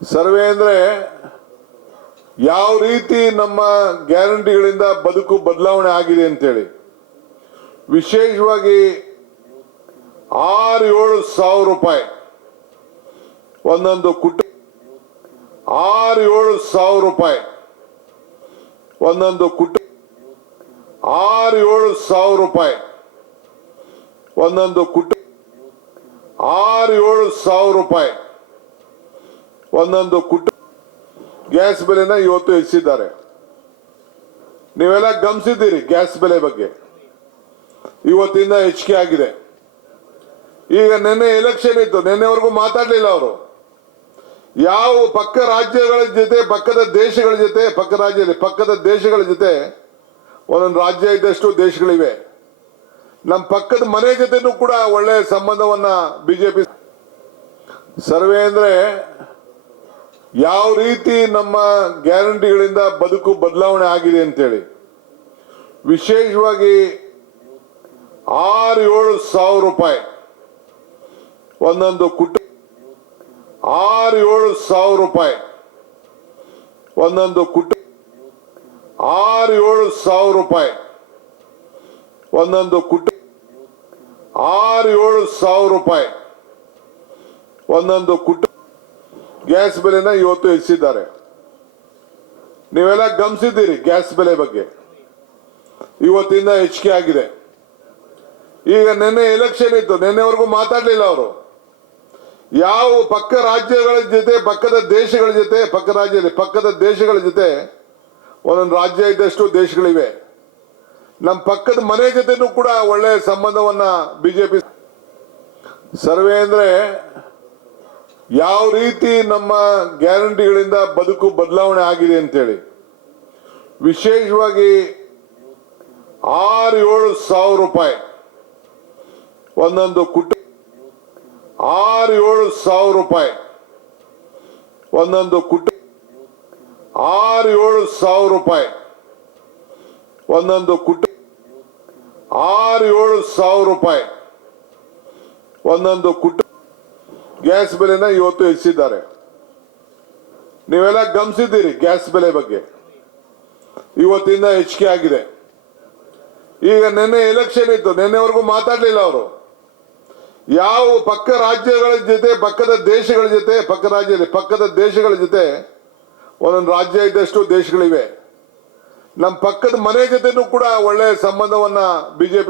Survey ಅಂದ್ರೆ ಯಾವ ರೀತಿ ನಮ್ಮ ಗ್ಯಾರಂಟಿಗಳಿಂದ ಬದುಕು ಬದಲಾವಣೆ ಆಗಿದೆ ಅಂತೇಳಿ ವಿಶೇಷವಾಗಿ 6-7 ಸಾವಿರ ರೂಪಾಯಿ ಒಂದೊಂದು ಕುಟುಂಬ 6-7 ಸಾವಿರ ರೂಪಾಯಿ ಒಂದೊಂದು ಕುಟುಂಬ 6-7 ಸಾವಿರ ರೂಪಾಯಿ ಒಂದೊಂದು ಕುಟುಂಬ 6-7 ಸಾವಿರ ರೂಪಾಯಿ ಒಂದೊಂದು ಕುಟುಂಬ ಗ್ಯಾಸ್ ಬೆಲೆನ ಇವತ್ತು ಹೆಚ್ಚಿದ್ದಾರೆ. ನೀವೆಲ್ಲ ಗಮನಿಸಿದ್ದೀರಿ ಗ್ಯಾಸ್ ಬೆಲೆ ಬಗ್ಗೆ ಇವತ್ತಿಂದ ಹೆಚ್ಚಿಗೆ ಆಗಿದೆ. ಈಗ ನಿನ್ನೆ ಎಲೆಕ್ಷನ್ ಇತ್ತು, ನಿನ್ನೆವರೆಗೂ ಮಾತಾಡಲಿಲ್ಲ ಅವರು. ಯಾವ ಪಕ್ಕ ರಾಜ್ಯಗಳ ಜೊತೆ ಪಕ್ಕದ ದೇಶಗಳ ಜೊತೆ ಪಕ್ಕದ ದೇಶಗಳ ಜೊತೆ ಒಂದೊಂದು ರಾಜ್ಯ ಇದ್ದಷ್ಟು ದೇಶಗಳಿವೆ. ನಮ್ಮ ಪಕ್ಕದ ಮನೆ ಜೊತೆನೂ ಕೂಡ ಒಳ್ಳೆ ಸಂಬಂಧವನ್ನ ಬಿಜೆಪಿ ಸರ್ವೆ ಅಂದ್ರೆ ಯಾವ ರೀತಿ ನಮ್ಮ ಗ್ಯಾರಂಟಿಗಳಿಂದ ಬದುಕು ಬದಲಾವಣೆ ಆಗಿದೆ ಅಂತೇಳಿ ವಿಶೇಷವಾಗಿ 6-7 ಸಾವಿರ ರೂಪಾಯಿ ಒಂದೊಂದು ಕುಟುಂಬ 6-7 ಸಾವಿರ ರೂಪಾಯಿ ಒಂದೊಂದು ಕುಟುಂಬ 6-7 ಸಾವಿರ ರೂಪಾಯಿ ಒಂದೊಂದು ಕುಟುಂಬ 6-7 ಸಾವಿರ ರೂಪಾಯಿ ಒಂದೊಂದು ಕುಟುಂಬ ಗ್ಯಾಸ್ ಬೆಲೆನ ಇವತ್ತು ಹೆಚ್ಚಿದ್ದಾರೆ. ನೀವೆಲ್ಲ ಗಮನಿಸಿದ್ದೀರಿ ಗ್ಯಾಸ್ ಬೆಲೆ ಬಗ್ಗೆ ಇವತ್ತಿಂದ ಹೆಚ್ಚಿಗೆ ಆಗಿದೆ. ಈಗ ನಿನ್ನೆ ಎಲೆಕ್ಷನ್ ಇತ್ತು, ನಿನ್ನೆವರೆಗೂ ಮಾತಾಡಲಿಲ್ಲ ಅವರು. ಯಾವ ಪಕ್ಕ ರಾಜ್ಯಗಳ ಜೊತೆ ಪಕ್ಕದ ದೇಶಗಳ ಜೊತೆ ಒಂದೊಂದು ರಾಜ್ಯ ಇದ್ದಷ್ಟು ದೇಶಗಳಿವೆ. ನಮ್ಮ ಪಕ್ಕದ ಮನೆ ಜೊತೆನೂ ಕೂಡ ಒಳ್ಳೆ ಸಂಬಂಧವನ್ನ ಬಿಜೆಪಿ ಸರ್ವೆ ಅಂದ್ರೆ ಯಾವ ರೀತಿ ನಮ್ಮ ಗ್ಯಾರಂಟಿಗಳಿಂದ ಬದುಕು ಬದಲಾವಣೆ ಆಗಿದೆ ಅಂತೇಳಿ ವಿಶೇಷವಾಗಿ 6-7 ಸಾವಿರ ರೂಪಾಯಿ ಒಂದೊಂದು ಕುಟುಂಬ 6-7 ಸಾವಿರ ರೂಪಾಯಿ ಒಂದೊಂದು ಕುಟುಂಬ 6-7 ಸಾವಿರ ರೂಪಾಯಿ ಒಂದೊಂದು ಕುಟುಂಬ 6-7 ಸಾವಿರ ರೂಪಾಯಿ ಒಂದೊಂದು ಕುಟುಂಬ ಗ್ಯಾಸ್ ಬೆಲೆನ ಇವತ್ತು ಹೆಚ್ಚಿದ್ದಾರೆ. ನೀವೆಲ್ಲ ಗಮನಿಸಿದ್ದೀರಿ ಗ್ಯಾಸ್ ಬೆಲೆ ಬಗ್ಗೆ ಇವತ್ತಿಂದ ಹೆಚ್ಚಿಗೆ ಆಗಿದೆ. ಈಗ ನಿನ್ನೆ ಎಲೆಕ್ಷನ್ ಇತ್ತು, ನಿನ್ನೆವರೆಗೂ ಮಾತಾಡಲಿಲ್ಲ ಅವರು. ಯಾವ ಪಕ್ಕ ರಾಜ್ಯಗಳ ಜೊತೆ ಪಕ್ಕದ ದೇಶಗಳ ಜೊತೆ ಒಂದೊಂದು ರಾಜ್ಯ ಇದ್ದಷ್ಟು ದೇಶಗಳಿವೆ. ನಮ್ಮ ಪಕ್ಕದ ಮನೆ ಜೊತೆನೂ ಕೂಡ ಒಳ್ಳೆ ಸಂಬಂಧವನ್ನ ಬಿಜೆಪಿ